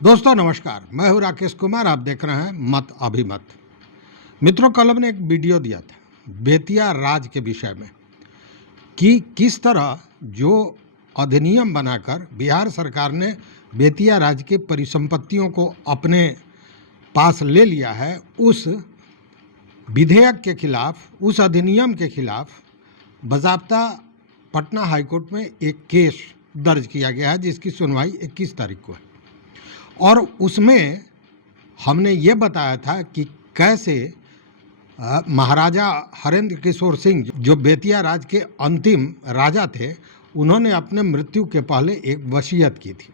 दोस्तों नमस्कार, मैं हूं राकेश कुमार। आप देख रहे हैं मत अभिमत। मित्रों, कल हमने एक वीडियो दिया था बेतिया राज के विषय में कि किस तरह जो अधिनियम बनाकर बिहार सरकार ने बेतिया राज के परिसंपत्तियों को अपने पास ले लिया है, उस विधेयक के खिलाफ, उस अधिनियम के खिलाफ बाज़ाब्ता पटना हाईकोर्ट में एक केस दर्ज किया गया है, जिसकी सुनवाई 21 तारीख को है। और उसमें हमने ये बताया था कि कैसे महाराजा हरेंद्र किशोर सिंह, जो बेतिया राज के अंतिम राजा थे, उन्होंने अपने मृत्यु के पहले एक वसीयत की थी।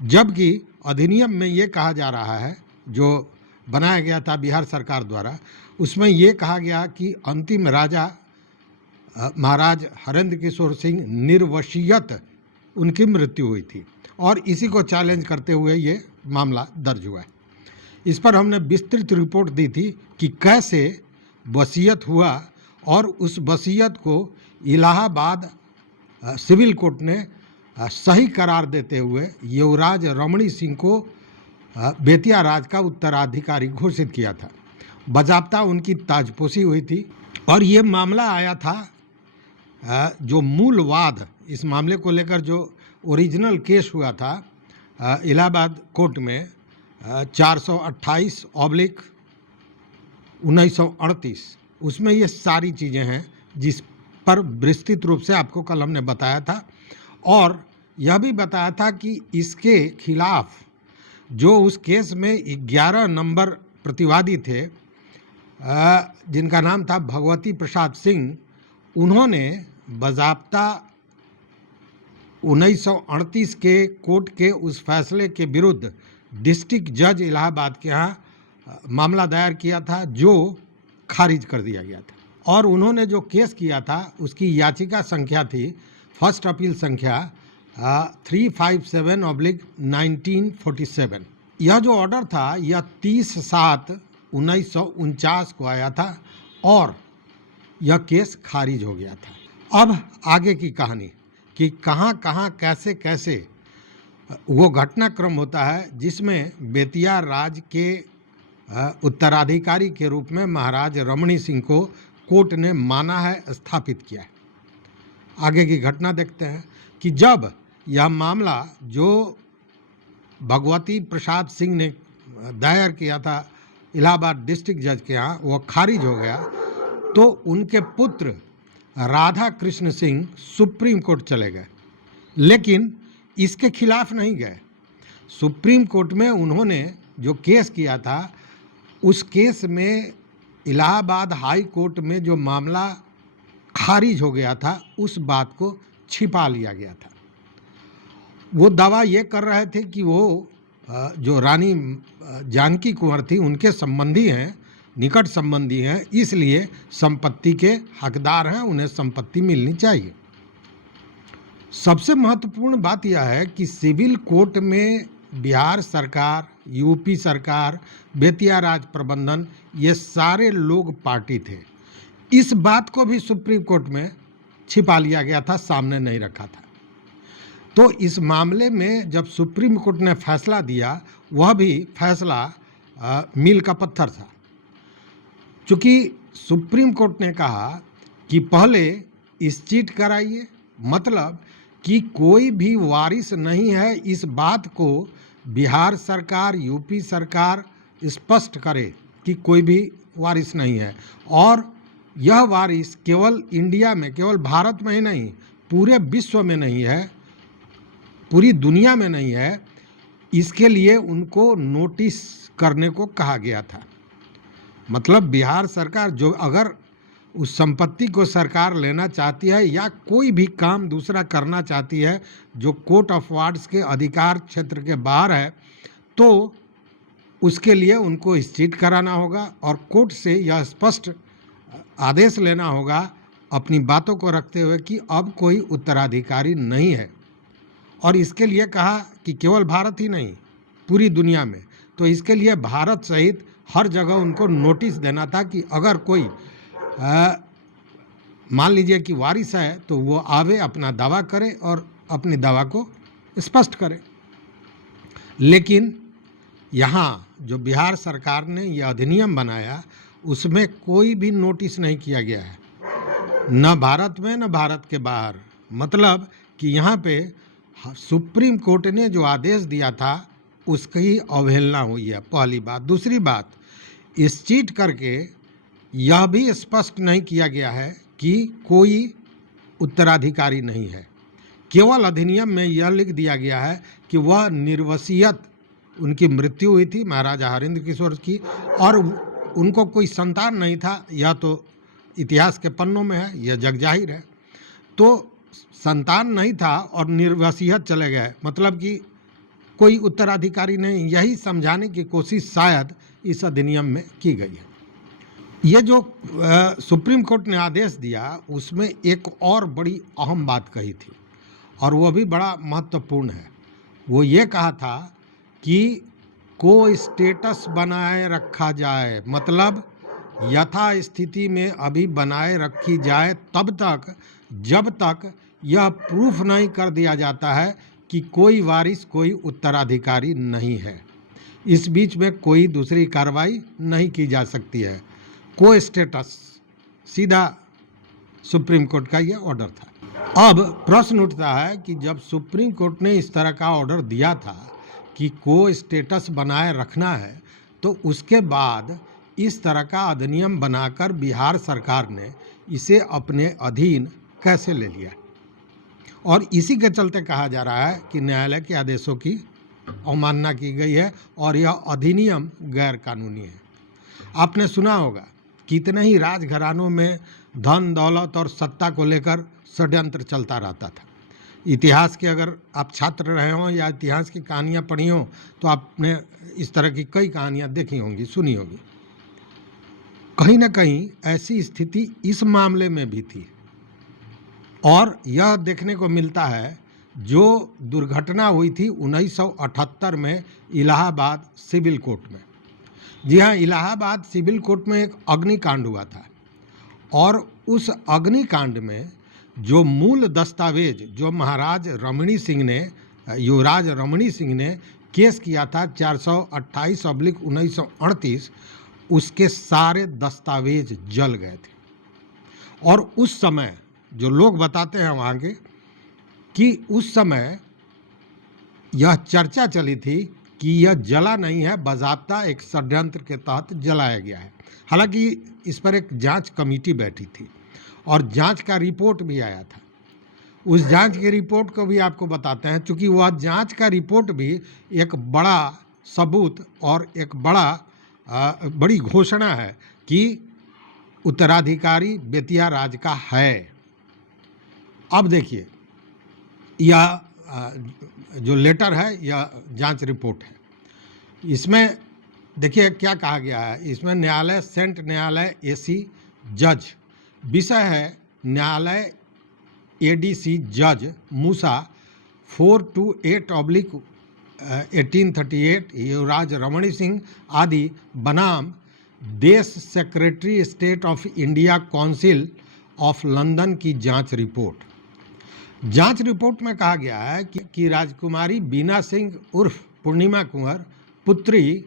जबकि अधिनियम में ये कहा जा रहा है, जो बनाया गया था बिहार सरकार द्वारा, उसमें ये कहा गया कि अंतिम राजा महाराज हरेंद्र किशोर सिंह निर्वसीयत उनकी मृत्यु हुई थी, और इसी को चैलेंज करते हुए ये मामला दर्ज हुआ है। इस पर हमने विस्तृत रिपोर्ट दी थी कि कैसे वसीयत हुआ, और उस वसीयत को इलाहाबाद सिविल कोर्ट ने सही करार देते हुए युवराज रमणी सिंह को बेतिया राज का उत्तराधिकारी घोषित किया था। बाज़ाब्ता उनकी ताजपोशी हुई थी, और ये मामला आया था, जो मूल वाद इस मामले को लेकर जो ओरिजिनल केस हुआ था इलाहाबाद कोर्ट में 428/1938, उसमें ये सारी चीज़ें हैं जिस पर विस्तृत रूप से आपको कल हमने बताया था। और यह भी बताया था कि इसके खिलाफ जो उस केस में 11 नंबर प्रतिवादी थे, जिनका नाम था भगवती प्रसाद सिंह, उन्होंने बाज़ाब्ता 1938 के कोर्ट के उस फैसले के विरुद्ध डिस्ट्रिक्ट जज इलाहाबाद के यहाँ मामला दायर किया था, जो खारिज कर दिया गया था। और उन्होंने जो केस किया था उसकी याचिका संख्या थी, फर्स्ट अपील संख्या 357/1947। यह जो ऑर्डर था यह 30/7/1949 को आया था, और यह केस खारिज हो गया था। अब आगे की कहानी कि कहाँ कहाँ कैसे कैसे वो घटनाक्रम होता है जिसमें बेतिया राज के उत्तराधिकारी के रूप में महाराज रमणी सिंह को कोर्ट ने माना है, स्थापित किया है। आगे की घटना देखते हैं कि जब यह मामला जो भगवती प्रसाद सिंह ने दायर किया था इलाहाबाद डिस्ट्रिक्ट जज के यहाँ, वो खारिज हो गया, तो उनके पुत्र राधा कृष्ण सिंह सुप्रीम कोर्ट चले गए, लेकिन इसके खिलाफ नहीं गए। सुप्रीम कोर्ट में उन्होंने जो केस किया था, उस केस में इलाहाबाद हाई कोर्ट में जो मामला खारिज हो गया था, उस बात को छिपा लिया गया था। वो दावा ये कर रहे थे कि वो जो रानी जानकी कुंवर थी, उनके संबंधी हैं, निकट संबंधी हैं, इसलिए संपत्ति के हकदार हैं, उन्हें संपत्ति मिलनी चाहिए। सबसे महत्वपूर्ण बात यह है कि सिविल कोर्ट में बिहार सरकार, यूपी सरकार, बेतिया राज प्रबंधन, ये सारे लोग पार्टी थे। इस बात को भी सुप्रीम कोर्ट में छिपा लिया गया था, सामने नहीं रखा था। तो इस मामले में जब सुप्रीम कोर्ट ने फैसला दिया, वह भी फैसला मील का पत्थर था। चूँकि सुप्रीम कोर्ट ने कहा कि पहले इस चीट कराइए, मतलब कि कोई भी वारिस नहीं है, इस बात को बिहार सरकार, यूपी सरकार स्पष्ट करे कि कोई भी वारिस नहीं है। और यह वारिस केवल इंडिया में, केवल भारत में ही नहीं, पूरे विश्व में नहीं है, पूरी दुनिया में नहीं है। इसके लिए उनको नोटिस करने को कहा गया था। मतलब बिहार सरकार जो अगर उस संपत्ति को सरकार लेना चाहती है या कोई भी काम दूसरा करना चाहती है जो कोर्ट ऑफ वार्ड्स के अधिकार क्षेत्र के बाहर है, तो उसके लिए उनको स्ट्रीट कराना होगा और कोर्ट से यह स्पष्ट आदेश लेना होगा अपनी बातों को रखते हुए कि अब कोई उत्तराधिकारी नहीं है। और इसके लिए कहा कि केवल भारत ही नहीं, पूरी दुनिया में। तो इसके लिए भारत सहित हर जगह उनको नोटिस देना था कि अगर कोई मान लीजिए कि वारिस है तो वो आवे, अपना दावा करे और अपनी दावा को स्पष्ट करे। लेकिन यहाँ जो बिहार सरकार ने यह अधिनियम बनाया उसमें कोई भी नोटिस नहीं किया गया है, न भारत में न भारत के बाहर। मतलब कि यहाँ पे सुप्रीम कोर्ट ने जो आदेश दिया था उसकी अवहेलना हुई है, पहली बात। दूसरी बात, इस चीट करके यह भी स्पष्ट नहीं किया गया है कि कोई उत्तराधिकारी नहीं है। केवल अधिनियम में यह लिख दिया गया है कि वह निर्वसियत, उनकी मृत्यु हुई थी महाराजा हरेंद्र किशोर की, और उनको कोई संतान नहीं था। यह तो इतिहास के पन्नों में है, यह जग जाहिर है। तो संतान नहीं था और निर्वसियत चले गए, मतलब कि कोई उत्तराधिकारी नहीं। यही समझाने की कोशिश शायद इस अधिनियम में की गई है। ये जो सुप्रीम कोर्ट ने आदेश दिया उसमें एक और बड़ी अहम बात कही थी, और वह भी बड़ा महत्वपूर्ण है। वो ये कहा था कि को स्टेटस बनाए रखा जाए, मतलब यथा स्थिति में अभी बनाए रखी जाए तब तक जब तक यह प्रूफ नहीं कर दिया जाता है कि कोई वारिस, कोई उत्तराधिकारी नहीं है। इस बीच में कोई दूसरी कार्रवाई नहीं की जा सकती है। को स्टेटस, सीधा सुप्रीम कोर्ट का यह ऑर्डर था। अब प्रश्न उठता है कि जब सुप्रीम कोर्ट ने इस तरह का ऑर्डर दिया था कि को स्टेटस बनाए रखना है, तो उसके बाद इस तरह का अधिनियम बनाकर बिहार सरकार ने इसे अपने अधीन कैसे ले लिया। और इसी के चलते कहा जा रहा है कि न्यायालय के आदेशों की अवमानना की गई है और यह अधिनियम गैर कानूनी है। आपने सुना होगा कितने ही राजघरानों में धन दौलत और सत्ता को लेकर षड्यंत्र चलता रहता था। इतिहास के अगर आप छात्र रहे हों या इतिहास की कहानियाँ पढ़ी हों तो आपने इस तरह की कई कहानियाँ देखी होंगी, सुनी होगी। कहीं ना कहीं ऐसी स्थिति इस मामले में भी थी, और यह देखने को मिलता है जो दुर्घटना हुई थी 1978 में इलाहाबाद सिविल कोर्ट में। जी हाँ, इलाहाबाद सिविल कोर्ट में एक अग्निकांड हुआ था, और उस अग्निकांड में जो मूल दस्तावेज जो महाराज रमणी सिंह ने, युवराज रमणी सिंह ने केस किया था 428/1938, उसके सारे दस्तावेज जल गए थे। और उस समय जो लोग बताते हैं वहाँ के कि उस समय यह चर्चा चली थी कि यह जला नहीं है, बाज़ाब्ता एक षड्यंत्र के तहत जलाया गया है। हालांकि इस पर एक जांच कमेटी बैठी थी और जांच का रिपोर्ट भी आया था। उस जांच की रिपोर्ट को भी आपको बताते हैं, चूँकि वह जांच का रिपोर्ट भी एक बड़ा सबूत और एक बड़ी घोषणा है कि उत्तराधिकारी बेतिया राज का है। अब देखिए, यह जो लेटर है यह जांच रिपोर्ट है। इसमें देखिए क्या कहा गया है। इसमें न्यायालय, सेंट न्यायालय एसी जज, विषय है न्यायालय एडीसी जज मूसा 428/1838 युवराज रमणी सिंह आदि बनाम देश secretary state of India council of London की जांच रिपोर्ट। जांच रिपोर्ट में कहा गया है कि राजकुमारी बीना सिंह उर्फ पूर्णिमा कुंवर पुत्री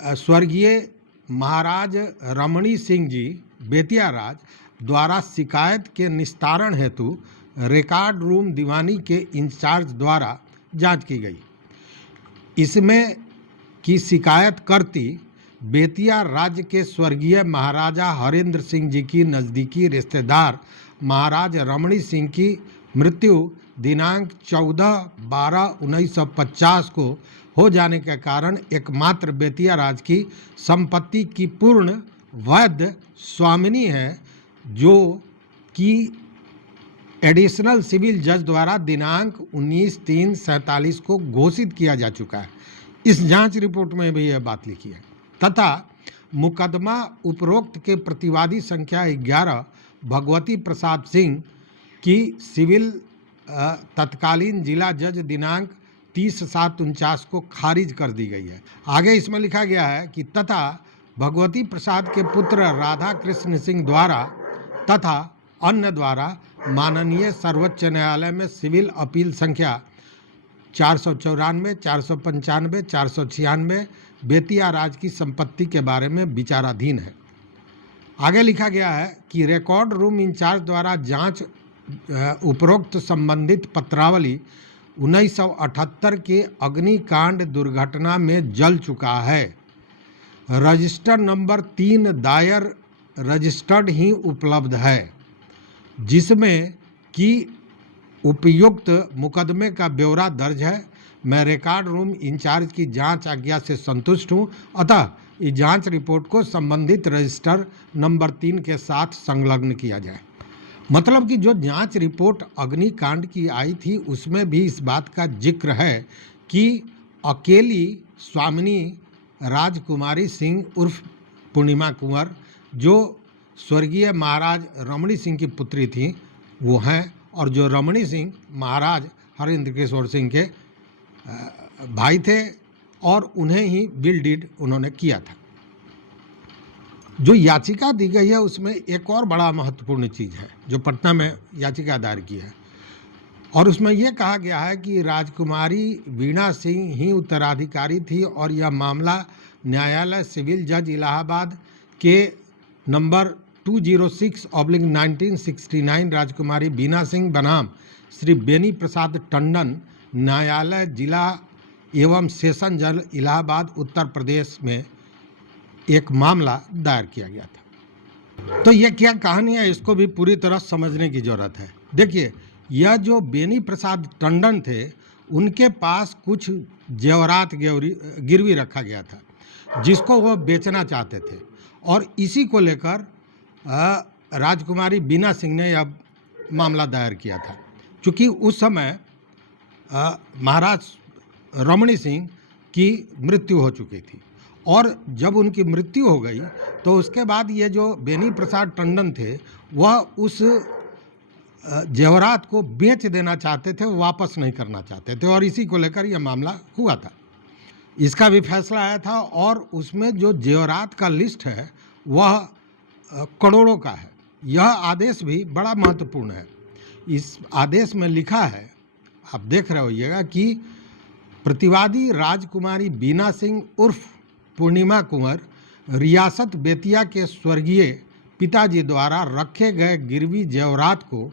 स्वर्गीय महाराज रमणी सिंह जी बेतिया राज द्वारा शिकायत के निस्तारण हेतु रिकॉर्ड रूम दीवानी के इंचार्ज द्वारा जांच की गई। इसमें की शिकायतकर्ती बेतिया राज्य के स्वर्गीय महाराजा हरेंद्र सिंह जी की नज़दीकी रिश्तेदार महाराज रमणी सिंह की मृत्यु दिनांक 14/12/1950 को हो जाने के कारण एकमात्र बेतिया राज की संपत्ति की पूर्ण वैध स्वामिनी है, जो कि एडिशनल सिविल जज द्वारा दिनांक 19/3/47 को घोषित किया जा चुका है। इस जांच रिपोर्ट में भी यह बात लिखी है। तथा मुकदमा उपरोक्त के प्रतिवादी संख्या 11 भगवती प्रसाद सिंह की सिविल तत्कालीन जिला जज दिनांक 30/7/49 को खारिज कर दी गई है। आगे इसमें लिखा गया है कि तथा भगवती प्रसाद के पुत्र राधा कृष्ण सिंह द्वारा तथा अन्य द्वारा माननीय सर्वोच्च न्यायालय में सिविल अपील संख्या 494, 495, 496 बेतिया राज की संपत्ति के बारे में विचाराधीन है। आगे लिखा गया है कि रिकॉर्ड रूम इंचार्ज द्वारा जांच उपरोक्त संबंधित पत्रावली 1978 के अग्निकांड दुर्घटना में जल चुका है। रजिस्टर नंबर 3 दायर रजिस्टर्ड ही उपलब्ध है, जिसमें कि उपयुक्त मुकदमे का ब्यौरा दर्ज है। मैं रिकॉर्ड रूम इंचार्ज की जांच आज्ञा से संतुष्ट हूं, अतः इस जांच रिपोर्ट को संबंधित रजिस्टर नंबर 3 के साथ संलग्न किया जाए। मतलब कि जो जांच रिपोर्ट अग्निकांड की आई थी उसमें भी इस बात का जिक्र है कि अकेली स्वामिनी राजकुमारी सिंह उर्फ पूर्णिमा कुंवर, जो स्वर्गीय महाराज रमणी सिंह की पुत्री थी, वो हैं, और जो रमणी सिंह महाराज हरेंद्र किशोर सिंह के भाई थे और उन्हें ही बिल डीड उन्होंने किया था। जो याचिका दी गई है उसमें एक और बड़ा महत्वपूर्ण चीज़ है जो पटना में याचिका दायर की है, और उसमें यह कहा गया है कि राजकुमारी वीणा सिंह ही उत्तराधिकारी थी और यह मामला न्यायालय सिविल जज इलाहाबाद के नंबर 206/1969 राजकुमारी वीणा सिंह बनाम श्री बेनी प्रसाद टंडन न्यायालय जिला एवं सेशन जज इलाहाबाद उत्तर प्रदेश में एक मामला दायर किया गया था। तो यह क्या कहानी है, इसको भी पूरी तरह समझने की जरूरत है। देखिए, यह जो बेनी प्रसाद टंडन थे, उनके पास कुछ जेवरात गिरवी रखा गया था जिसको वो बेचना चाहते थे, और इसी को लेकर राजकुमारी वीणा सिंह ने यह मामला दायर किया था। क्योंकि उस समय महाराज रमणी सिंह की मृत्यु हो चुकी थी, और जब उनकी मृत्यु हो गई तो उसके बाद ये जो बेनी प्रसाद टंडन थे वह उस जेवरात को बेच देना चाहते थे, वापस नहीं करना चाहते थे, और इसी को लेकर यह मामला हुआ था। इसका भी फैसला आया था, और उसमें जो जेवरात का लिस्ट है वह करोड़ों का है। यह आदेश भी बड़ा महत्वपूर्ण है। इस आदेश में लिखा है, आप देख रहे होइएगा, कि प्रतिवादी राजकुमारी वीणा सिंह उर्फ पूर्णिमा कुंवर रियासत बेतिया के स्वर्गीय पिताजी द्वारा रखे गए गिरवी जेवरात को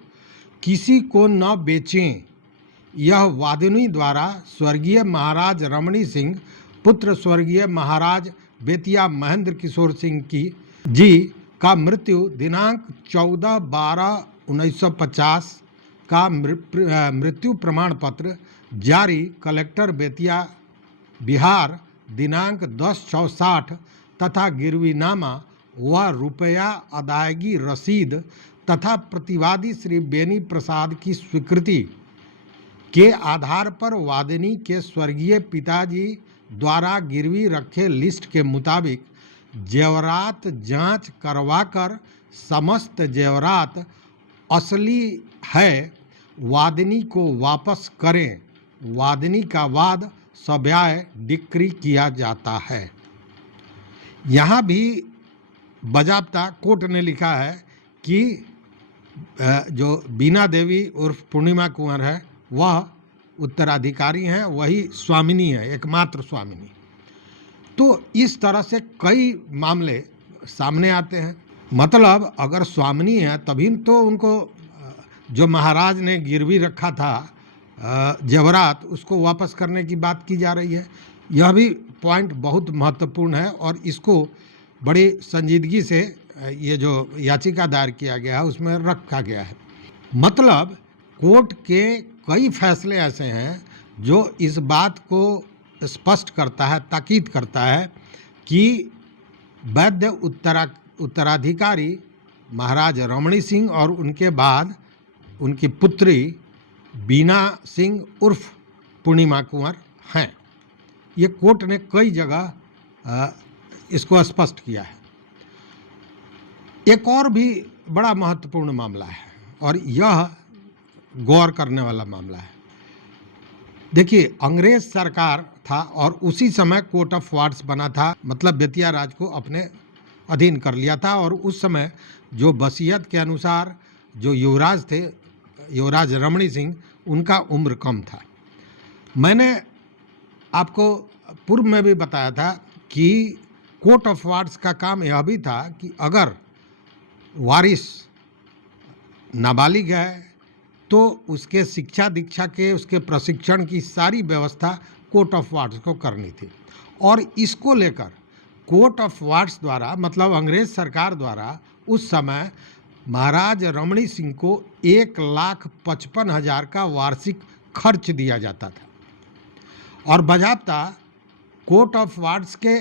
किसी को न बेचें। यह वादिनी द्वारा स्वर्गीय महाराज रमणी सिंह पुत्र स्वर्गीय महाराज बेतिया महेंद्र किशोर सिंह की जी का मृत्यु दिनांक 14/12/1950 का मृत्यु प्रमाण पत्र जारी कलेक्टर बेतिया बिहार दिनांक 10/6/60 तथा गिरवीनामा व रुपया अदायगी रसीद तथा प्रतिवादी श्री बेनी प्रसाद की स्वीकृति के आधार पर वादिनी के स्वर्गीय पिताजी द्वारा गिरवी रखे लिस्ट के मुताबिक जेवरात जांच करवाकर समस्त जेवरात असली है वादिनी को वापस करें। वादिनी का वाद सब्याय डिक्री किया जाता है। यहाँ भी बजाबता कोर्ट ने लिखा है कि जो बीना देवी उर्फ पूर्णिमा कुंवर है वह उत्तराधिकारी हैं, वही स्वामिनी है, एकमात्र स्वामिनी। तो इस तरह से कई मामले सामने आते हैं। मतलब अगर स्वामिनी है तभी तो उनको जो महाराज ने गिरवी रखा था जेवरात, उसको वापस करने की बात की जा रही है। यह भी पॉइंट बहुत महत्वपूर्ण है और इसको बड़ी संजीदगी से ये जो याचिका दायर किया गया है उसमें रखा गया है। मतलब कोर्ट के कई फैसले ऐसे हैं जो इस बात को स्पष्ट करता है, ताकीद करता है कि वैध उत्तराधिकारी महाराज रमणी सिंह और उनके बाद उनकी पुत्री वीणा सिंह उर्फ पूर्णिमा कुंवर हैं। ये कोर्ट ने कई जगह इसको स्पष्ट किया है। एक और भी बड़ा महत्वपूर्ण मामला है और यह गौर करने वाला मामला है। देखिए, अंग्रेज सरकार था और उसी समय कोर्ट ऑफ वार्ड्स बना था, मतलब बेतिया राज को अपने अधीन कर लिया था। और उस समय जो वसीयत के अनुसार जो युवराज थे, युवराज रमणी सिंह, उनका उम्र कम था। मैंने आपको पूर्व में भी बताया था कि कोर्ट ऑफ वार्ड्स का काम यह भी था कि अगर वारिस नाबालिग है तो उसके शिक्षा दीक्षा के, उसके प्रशिक्षण की सारी व्यवस्था कोर्ट ऑफ वार्ड्स को करनी थी। और इसको लेकर कोर्ट ऑफ वार्ड्स द्वारा, मतलब अंग्रेज सरकार द्वारा, उस समय महाराज रमणी सिंह को 1,55,000 का वार्षिक खर्च दिया जाता था। और बाज़ाब्ता कोर्ट ऑफ वार्ड्स के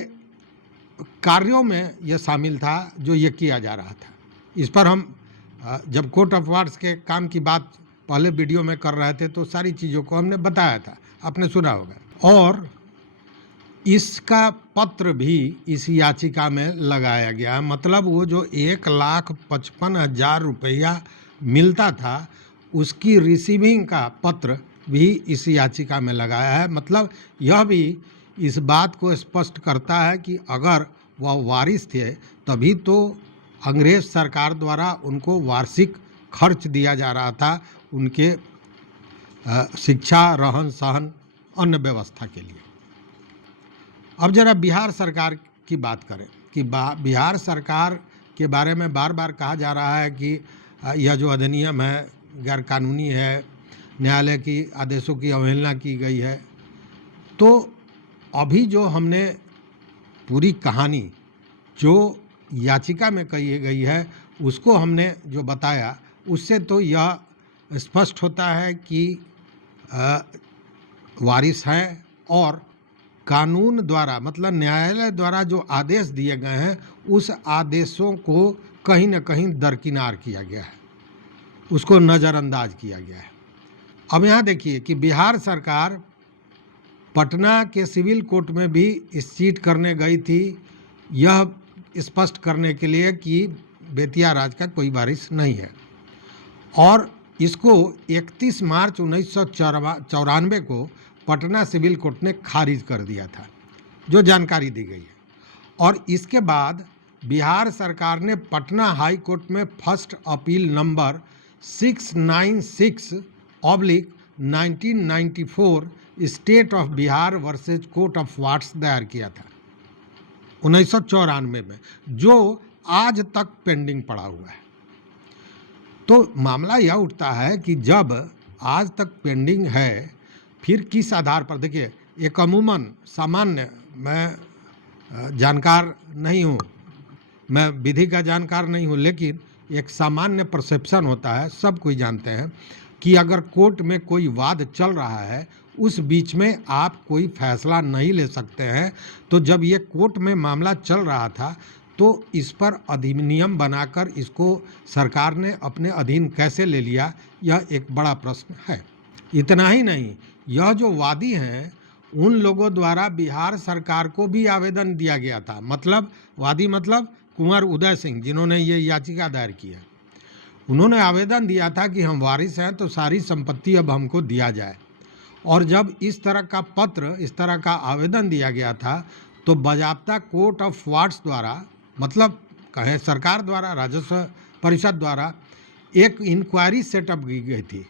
कार्यों में यह शामिल था जो ये किया जा रहा था। इस पर हम जब कोर्ट ऑफ वार्ड्स के काम की बात पहले वीडियो में कर रहे थे तो सारी चीज़ों को हमने बताया था, आपने सुना होगा। और इसका पत्र भी इस याचिका में लगाया गया, मतलब वो जो 1,55,000 रुपया मिलता था उसकी रिसीविंग का पत्र भी इस याचिका में लगाया है। मतलब यह भी इस बात को स्पष्ट करता है कि अगर वह वारिस थे तभी तो अंग्रेज सरकार द्वारा उनको वार्षिक खर्च दिया जा रहा था उनके शिक्षा, रहन सहन, अन्य व्यवस्था के लिए। अब जरा बिहार सरकार की बात करें कि बिहार सरकार के बारे में बार बार कहा जा रहा है कि यह जो अधिनियम है गैर कानूनी है, न्यायालय की आदेशों की अवहेलना की गई है। तो अभी जो हमने पूरी कहानी जो याचिका में कही गई है उसको हमने जो बताया, उससे तो यह स्पष्ट होता है कि वारिस हैं और कानून द्वारा, मतलब न्यायालय द्वारा जो आदेश दिए गए हैं उस आदेशों को कहीं न कहीं दरकिनार किया गया है, उसको नज़रअंदाज किया गया है। अब यहाँ देखिए कि बिहार सरकार पटना के सिविल कोर्ट में भी स्ट्रीट करने गई थी, यह स्पष्ट करने के लिए कि बेतिया राज का कोई वारिस नहीं है। और इसको 31 मार्च 1994 को पटना सिविल कोर्ट ने खारिज कर दिया था, जो जानकारी दी गई है। और इसके बाद बिहार सरकार ने पटना हाई कोर्ट में first appeal number 696/1994 state of Bihar versus court of wards दायर किया था 1994 में, जो आज तक पेंडिंग पड़ा हुआ है। तो मामला यह उठता है कि जब आज तक पेंडिंग है फिर किस आधार पर। देखिए, एक अमूमन सामान्य, मैं जानकार नहीं हूँ, मैं विधि का जानकार नहीं हूँ, लेकिन एक सामान्य परसेप्शन होता है, सब कोई जानते हैं कि अगर कोर्ट में कोई वाद चल रहा है उस बीच में आप कोई फैसला नहीं ले सकते हैं। तो जब ये कोर्ट में मामला चल रहा था तो इस पर अधिनियम बनाकर इसको सरकार ने अपने अधीन कैसे ले लिया, यह एक बड़ा प्रश्न है। इतना ही नहीं, यह जो वादी हैं उन लोगों द्वारा बिहार सरकार को भी आवेदन दिया गया था, मतलब वादी मतलब कुंवर उदय सिंह, जिन्होंने ये याचिका दायर की है। उन्होंने आवेदन दिया था कि हम वारिस हैं तो सारी संपत्ति अब हमको दिया जाए। और जब इस तरह का पत्र, इस तरह का आवेदन दिया गया था तो बाज़ाब्ता कोर्ट ऑफ वार्ड्स द्वारा, मतलब कहें सरकार द्वारा, राजस्व परिषद द्वारा एक इंक्वायरी सेटअप की गई थी,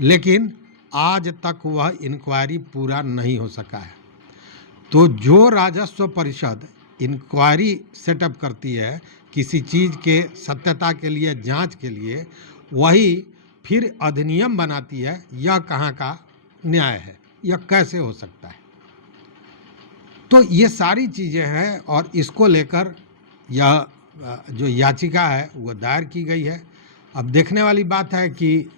लेकिन आज तक वह इंक्वायरी पूरा नहीं हो सका है। तो जो राजस्व परिषद इंक्वायरी सेटअप करती है किसी चीज़ के सत्यता के लिए, जांच के लिए, वही फिर अधिनियम बनाती है, यह कहाँ का न्याय है, यह कैसे हो सकता है। तो ये सारी चीज़ें हैं और इसको लेकर यह जो याचिका है वो दायर की गई है। अब देखने वाली बात है कि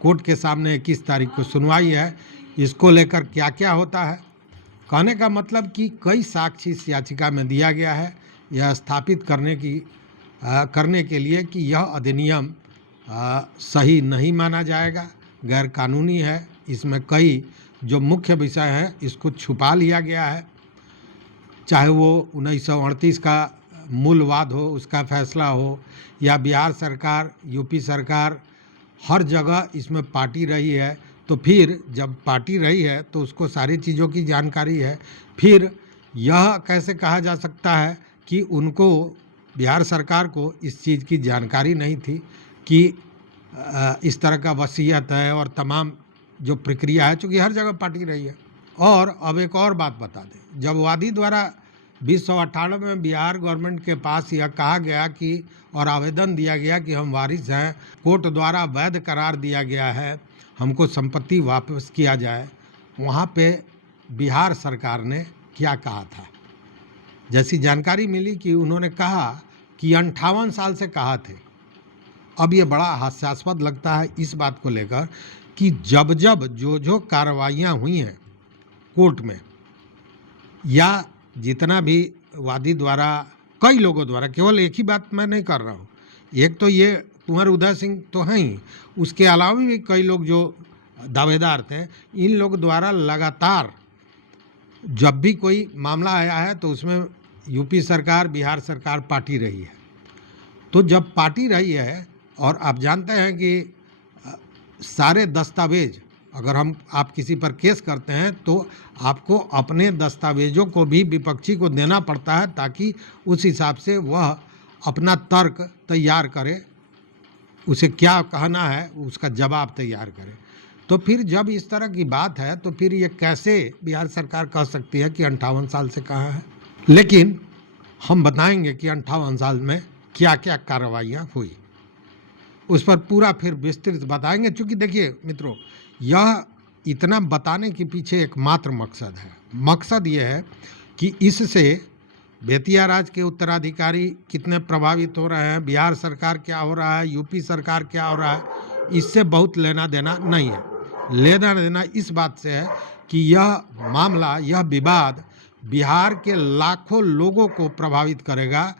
कोर्ट के सामने 21 तारीख को सुनवाई है, इसको लेकर क्या क्या होता है। कहने का मतलब कि कई साक्ष्य इस याचिका में दिया गया है यह स्थापित करने के लिए कि यह अधिनियम सही नहीं माना जाएगा, गैर कानूनी है, इसमें कई जो मुख्य विषय हैं इसको छुपा लिया गया है। चाहे वो 1938 का मूलवाद हो, उसका फैसला हो, या बिहार सरकार, यूपी सरकार, हर जगह इसमें पार्टी रही है। तो फिर जब पार्टी रही है तो उसको सारी चीज़ों की जानकारी है। फिर यह कैसे कहा जा सकता है कि उनको, बिहार सरकार को इस चीज़ की जानकारी नहीं थी कि इस तरह का वसीयत है और तमाम जो प्रक्रिया है, चूँकि हर जगह पार्टी रही है। और अब एक और बात बता दें, जब वादी द्वारा 2098 में बिहार गवर्नमेंट के पास यह कहा गया कि और आवेदन दिया गया कि हम वारिस हैं, कोर्ट द्वारा वैध करार दिया गया है, हमको संपत्ति वापस किया जाए, वहाँ पे बिहार सरकार ने क्या कहा था? जैसी जानकारी मिली कि उन्होंने कहा कि 58 साल से कहा थे। अब ये बड़ा हास्यास्पद लगता है इस बात को लेकर कि जब जब जो कार्रवाइयाँ हुई हैं कोर्ट में, या जितना भी वादी द्वारा, कई लोगों द्वारा, केवल एक ही बात मैं नहीं कर रहा हूँ, एक तो ये कुंवर उदय सिंह तो हैं ही, उसके अलावा भी कई लोग जो दावेदार थे, इन लोग द्वारा लगातार जब भी कोई मामला आया है तो उसमें यूपी सरकार, बिहार सरकार पार्टी रही है। तो जब पार्टी रही है, और आप जानते हैं कि सारे दस्तावेज, अगर आप किसी पर केस करते हैं तो आपको अपने दस्तावेजों को भी विपक्षी को देना पड़ता है, ताकि उस हिसाब से वह अपना तर्क तैयार करे, उसे क्या कहना है उसका जवाब तैयार करे। तो फिर जब इस तरह की बात है तो फिर ये कैसे बिहार सरकार कह सकती है कि 58 साल से कहा है? लेकिन हम बताएंगे कि 58 साल में क्या क्या कार्रवाइयाँ हुई, उस पर पूरा फिर विस्तृत बताएंगे। क्योंकि देखिए मित्रों, यह इतना बताने के पीछे एकमात्र मकसद है, मकसद ये है कि इससे बेतिया राज के उत्तराधिकारी कितने प्रभावित हो रहे हैं, बिहार सरकार क्या हो रहा है, यूपी सरकार क्या हो रहा है, इससे बहुत लेना देना नहीं है। लेना देना इस बात से है कि यह मामला, यह विवाद बिहार के लाखों लोगों को प्रभावित करेगा,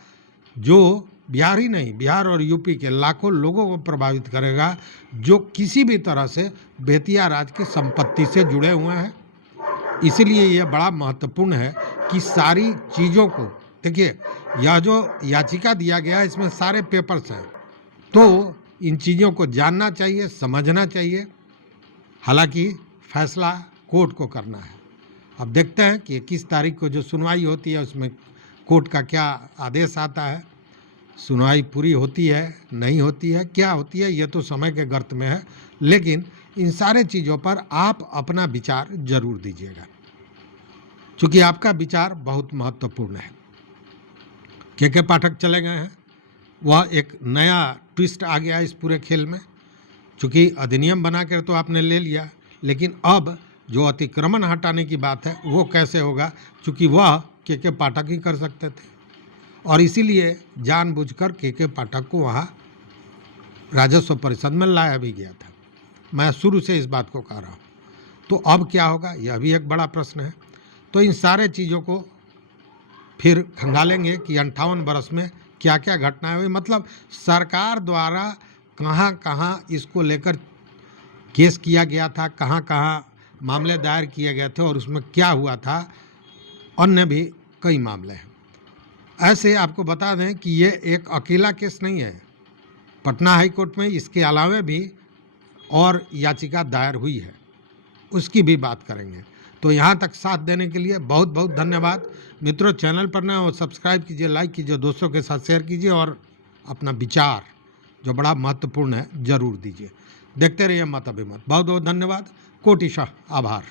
जो बिहार ही नहीं, बिहार और यूपी के लाखों लोगों को प्रभावित करेगा जो किसी भी तरह से बेतिया राज की संपत्ति से जुड़े हुए हैं। इसलिए यह बड़ा महत्वपूर्ण है कि सारी चीज़ों को, देखिए यह जो याचिका दिया गया है इसमें सारे पेपर्स हैं, तो इन चीज़ों को जानना चाहिए, समझना चाहिए। हालांकि फैसला कोर्ट को करना है। अब देखते हैं कि 21 तारीख को जो सुनवाई होती है उसमें कोर्ट का क्या आदेश आता है, सुनवाई पूरी होती है, नहीं होती है, क्या होती है, ये तो समय के गर्त में है। लेकिन इन सारे चीज़ों पर आप अपना विचार जरूर दीजिएगा, क्योंकि आपका विचार बहुत महत्वपूर्ण है। के पाठक चले गए हैं, वह एक नया ट्विस्ट आ गया इस पूरे खेल में। चूँकि अधिनियम बना कर तो आपने ले लिया, लेकिन अब जो अतिक्रमण हटाने की बात है वो कैसे होगा, क्योंकि वह के पाठक ही कर सकते थे, और इसीलिए जानबूझकर के पाठक को वहाँ राजस्व परिषद में लाया भी गया था। मैं शुरू से इस बात को कह रहा हूँ। तो अब क्या होगा, यह भी एक बड़ा प्रश्न है। तो इन सारे चीज़ों को फिर खंगालेंगे कि 58 बरस में क्या क्या घटनाएं हुई, मतलब सरकार द्वारा कहाँ कहाँ इसको लेकर केस किया गया था, कहाँ कहाँ मामले दायर किए गए थे और उसमें क्या हुआ था। अन्य भी कई मामले हैं। ऐसे आपको बता दें कि ये एक अकेला केस नहीं है, पटना हाई कोर्ट में इसके अलावा भी और याचिका दायर हुई है, उसकी भी बात करेंगे। तो यहाँ तक साथ देने के लिए बहुत बहुत धन्यवाद। मित्रों, चैनल पर नए हो सब्सक्राइब कीजिए, लाइक कीजिए, दोस्तों के साथ शेयर कीजिए और अपना विचार जो बड़ा महत्वपूर्ण है जरूर दीजिए। देखते रहिए मत अभिमत। बहुत बहुत धन्यवाद, कोटिशः आभार।